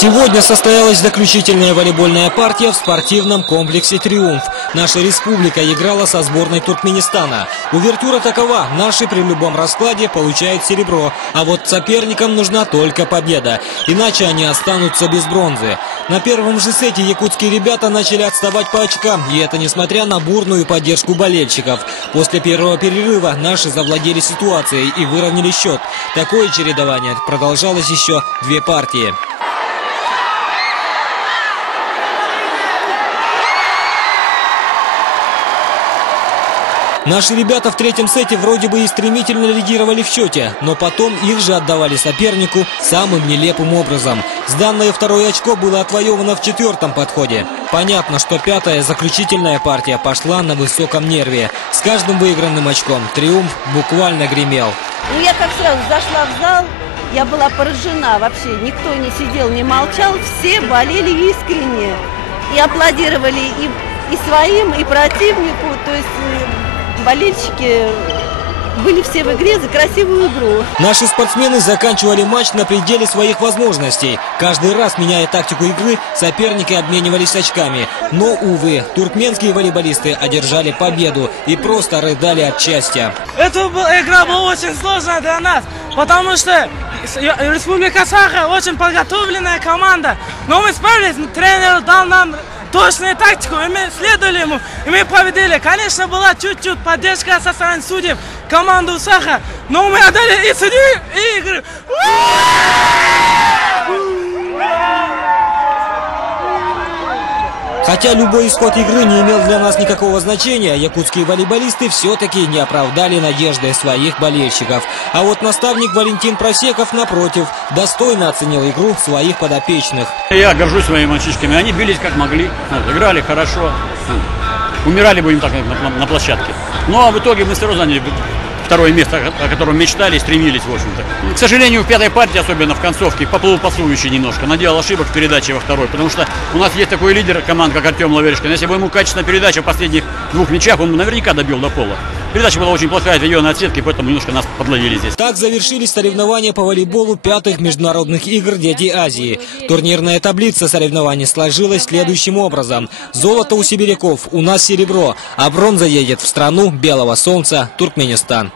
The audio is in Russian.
Сегодня состоялась заключительная волейбольная партия в спортивном комплексе «Триумф». Наша республика играла со сборной Туркменистана. Увертюра такова: наши при любом раскладе получают серебро, а вот соперникам нужна только победа. Иначе они останутся без бронзы. На первом же сете якутские ребята начали отставать по очкам, и это несмотря на бурную поддержку болельщиков. После первого перерыва наши завладели ситуацией и выровняли счет. Такое чередование продолжалось еще 2 партии. Наши ребята в третьем сете вроде бы и стремительно лидировали в счете, но потом их же отдавали сопернику самым нелепым образом. Сданное второе очко было отвоевано в 4-м подходе. Понятно, что 5-я заключительная партия пошла на высоком нерве. С каждым выигранным очком «Триумф» буквально гремел. Я как сразу зашла в зал, я была поражена. Вообще никто не сидел, не молчал, все болели искренне. И аплодировали и своим, и противнику. То есть болельщики были все в игре за красивую игру. Наши спортсмены заканчивали матч на пределе своих возможностей. Каждый раз, меняя тактику игры, соперники обменивались очками. Но, увы, туркменские волейболисты одержали победу и просто рыдали от счастья. Эта игра была очень сложная для нас, потому что Республика Саха очень подготовленная команда. Но мы справились, тренер дал нам точную тактику, и мы следовали ему, и мы победили. Конечно, была чуть-чуть поддержка со стороны судей, команду Саха, но мы отдали и судью, и игры. Хотя любой исход игры не имел для нас никакого значения, якутские волейболисты все-таки не оправдали надежды своих болельщиков. А вот наставник Валентин Просеков, напротив, достойно оценил игру своих подопечных. Я горжусь своими мальчишками. Они бились как могли, играли хорошо. Умирали, будем так, на площадке. Ну а в итоге мы все равно заняли второе место, о котором мечтали и стремились, в общем-то. К сожалению, в 5-й партии, особенно в концовке, поплыл пасующий немножко, наделал ошибок в передаче во второй, потому что у нас есть такой лидер команд, как Артем Лаверишкин. Если бы ему качественная передача в последних 2 мячах, он бы наверняка добил до пола. Передача была очень плохая, ее на отсетке, поэтому немножко нас подловили здесь. Так завершились соревнования по волейболу 5-х международных игр «Дети Азии». Турнирная таблица соревнований сложилась следующим образом. Золото у сибиряков, у нас серебро, а бронза едет в страну белого солнца Туркменистан.